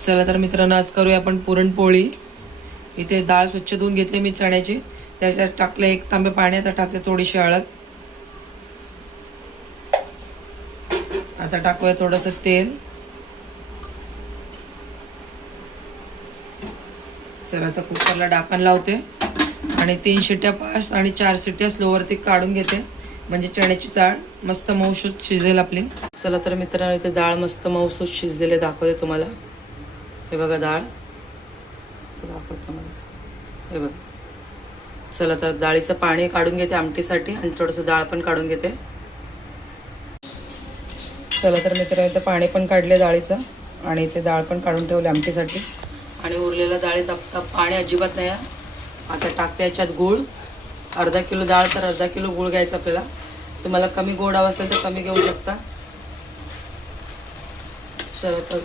चला तर मित्रांनो, आज करूया आपण पुरणपोळी। इथे डाळ स्वच्छ धुवून घेतली मी चण्याची, त्याच्यात टाकले 1 तांबे पाणी, आता टाकते थोडीशी हळद, आता टाकूया थोडंसं तेल। चला आता कुकरला ढाकण लावते आणि 3 शिट्ट्या फास्ट आणि 4 शिट्ट्या स्लोवरती काढून घेते, म्हणजे चण्याची डाळ मस्त मऊसूत शिजेल आपली। चला तर मित्रांनो, इथे डाळ मस्त मऊसूत शिजलेले दाखवते तुम्हाला। हे बघा डाळ दाखवते मला, हे बघा। चला तर डाळीचं पाणी काढून घेते आमटीसाठी आणि थोडंसं डाळ पण काढून घेते। चला तर मित्रांनो, इथे पाणी पण काढले डाळीचं आणि इथे डाळ पण काढून ठेवले आमटीसाठी। आणि उरलेल्या डाळीत आता पाणी अजिबात नाही आहे। आता टाकते याच्यात गूळ, अर्धा किलो डाळ तर अर्धा किलो गूळ घ्यायचा आपल्याला। तुम्हाला कमी गोड हवा असेल तर कमी घेऊ शकता। चला तर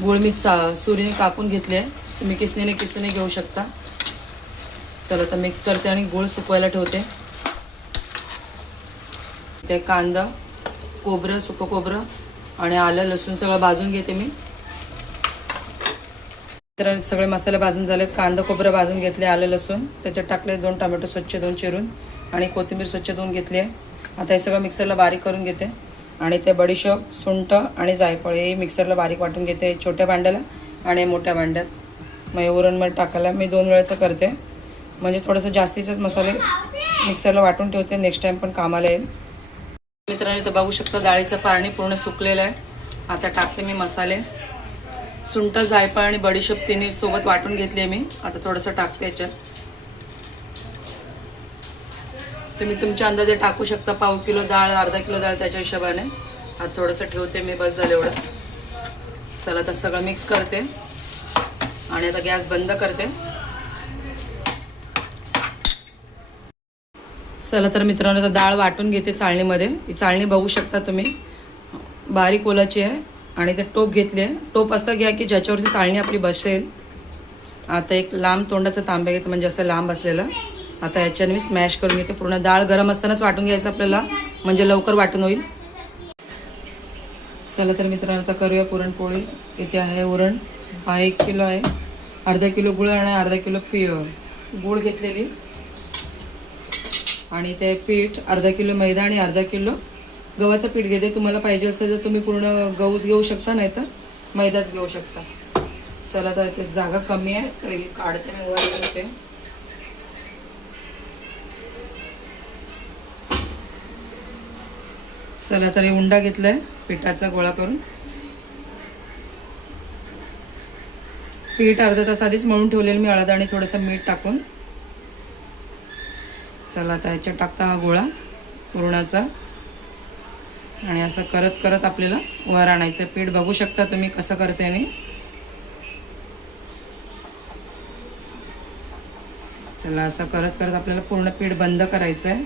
गूळ मी सुरीने कापून घेतले, तुम्ही किसणीने घेऊ शकता। चला तर मिक्स करते आणि गूळ सुकवायला ठेवते। ते कांदा, खोबरं, सुकं खोबरं आणि आलं लसूण सगळं भाजून घेते मी। तर सगळे मसाले भाजून झालेत, कांदा खोबरं भाजून घेतले, आलं लसूण त्याच्यात टाकले, 2 टोमॅटो स्वच्छ धुवून चिरून आणि कोथिंबीर स्वच्छ धुवून घेतली आहे। आता हे सगळं मिक्सरला बारीक करून घेते आणि ते बडीशोप, सुंठ आणि जायफळ हे मिक्सरला बारीक वाटून घेते, छोट्या भांड्याला आणि मोठ्या भांड्यात। मग वरणमध्ये टाकायला मी 2 वेळेचं करते, म्हणजे थोडंसं जास्तीचेच मसाले मिक्सरला वाटून ठेवते, नेक्स्ट टाइम पण कामाला येईल। मित्रांनो, इथं बघू शकता डाळीचं पाणी पूर्ण सुकलेलं आहे। आता टाकते मी मसाले, सुंठ, जायफळ आणि बडीशोप तिन्ही सोबत वाटून घेतले मी। आता थोडंसं टाकते याच्यात, तुम्ही तुमच्या अंदाजे टाकू शकता, पाव किलो डाळ, अर्धा किलो डाळ त्याच्या हिशोबाने। आता थोडंसं ठेवते मी, बस झालं एवढं। चला तर सगळं मिक्स करते आणि आता गॅस बंद करते। चला तर मित्रांनो, आता डाळ वाटून घेते चाळणीमध्ये। ही चाळणी बघू शकता तुम्ही, बारीक ओलाची आहे आणि ते टोप घेतले। टोप असं घ्या की ज्याच्यावरची चाळणी आपली बसेल। आता एक लांब तोंडाचा तांब्या घेते, म्हणजे असं लांब असलेलं। आता याच्याने मी स्मॅश करून घेते पूर्ण। डाळ गरम असतानाच वाटून घ्यायचं आपल्याला, म्हणजे लवकर वाटून होईल। चला तर मित्रांनो, आता करूया पुरणपोळी। इथे आहे वरण, हा 1 किलो आहे, अर्धा किलो गुळ आणि अर्धा किलो गूळ घेतलेली आणि ते पीठ, अर्धा किलो मैदा आणि अर्धा किलो गव्हाचं पीठ घेते। तुम्हाला पाहिजे असेल तर तुम्ही पूर्ण गहूच घेऊ शकता, नाही तर मैदाच घेऊ शकता। चला तर इथे जागा कमी आहे तर काढते मी, वर करते। चला तर उंडा घेतलाय पिठाचा गोळा करून, पीठ अर्धा तास आधीच मळून ठेवलेलं मी हळद आणि थोडंसं मीठ टाकून। चला आता याच्यात टाकता हा गोळा पुरणाचा आणि असं करत करत आपल्याला वर आणायचं। पीठ बघू शकता तुम्ही कसं करते मी। चला असं करत करत आपल्याला पूर्ण पीठ बंद करायचं आहे।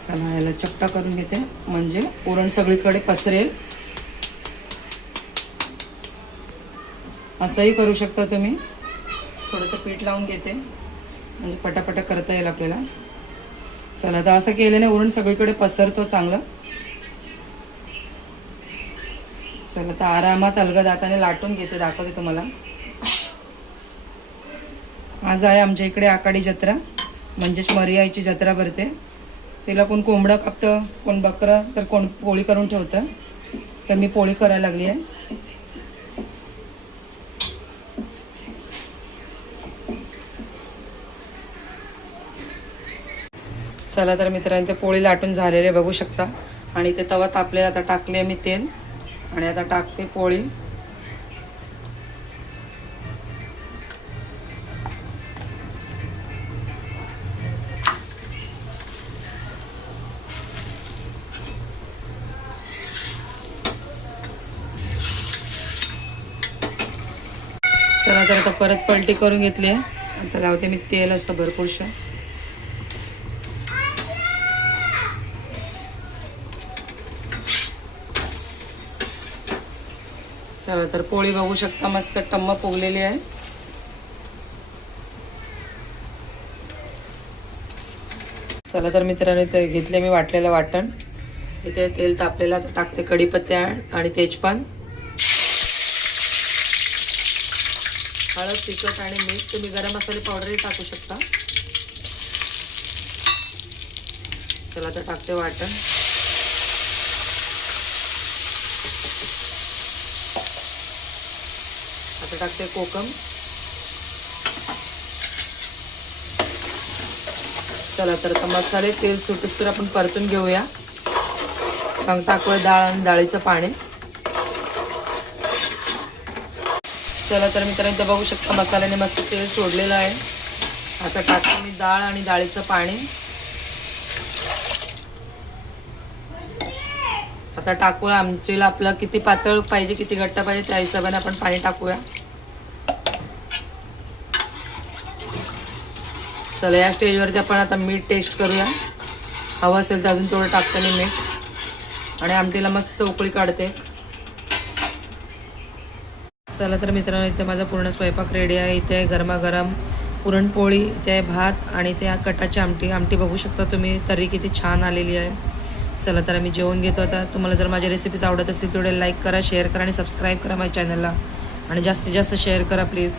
चला याला चपटा करून घेते, म्हणजे पुरण सगळीकडे पसरेल। असंही करू शकता तुम्ही, थोडंसं पीठ लावून घेते म्हणजे पटापटा करता येईल आपल्याला। चला आता असं केल्याने वरण सगळीकडे पसरतो चांगलं। चला तर आरामात अलगद हाताने लाटून घेते, दाखवते तुम्हाला। आज आहे आमच्या इकडे आकाडी जत्रा, म्हणजेच मरियाईची जत्रा भरते। तिला कोण कोंबडा कापतं, कोण बकरं, तर कोण पोळी करून ठेवतं। तर मी पोळी करायला लागली आहे। चला तर मित्रांनो, ते पोळी लाटून झालेले बघू शकता आणि ते तवा तापले। आता टाकले मी तेल आणि आता टाकते पोळी। चला तर आता परत पलटी करून घेतली आहे। आता लावते मी तेल असतं भरपूरशा। चला तर पोळी बघू शकता मस्त टम्म फुगलेली आहे। चला तर मित्रांनो, ते घेतले मी वाटलेलं वाटण इथे तेल तापलेलं, तर टाकते कढीपत्ता आणि तेजपान, हळद, तिखट आणि मीठ. तुम्ही गरम मसाले पावडरही टाकू शकता. चला तर टाकते वाटण. आता टाकते कोकम. चला तर आता मसाले तेल सुटूस तर आपण परतून घेऊया. मग टाकूया डाळ आणि डाळीचं पाणी. चला तर मित्रांनो इथं बघू शकता मसाल्याने मस्त तेल सोडलेलं आहे. आता टाकते मी डाळ आणि डाळीचं पाणी. आता टाकूया आमटीला आपलं किती पातळ पाहिजे किती घट्ट पाहिजे त्या हिशोबाने आपण पाणी टाकूया. चला या स्टेजवरती आपण आता मीठ टेस्ट करूया. हवं असेल तर अजून थोडं टाकते मी मीठ. आणि आमटीला मस्त उकळी काढते. चला तर मित्रांनो इथे माझा पूर्ण स्वयंपाक रेडी आहे. इथे गरमागरम पुरणपोळी, इथे भात आणि त्या कटाची आमटी बघू शकता तुम्ही. तरी किती छान आलेली आहे. चला तर आम्ही जेवण घेतो आता. तुम्हाला जर माझ्या रेसिपीज आवडत असतील तेवढे लाईक करा, शेअर करा आणि सबस्क्राईब करा माझ्या चॅनलला. आणि जास्तीत जास्त शेअर करा प्लीज.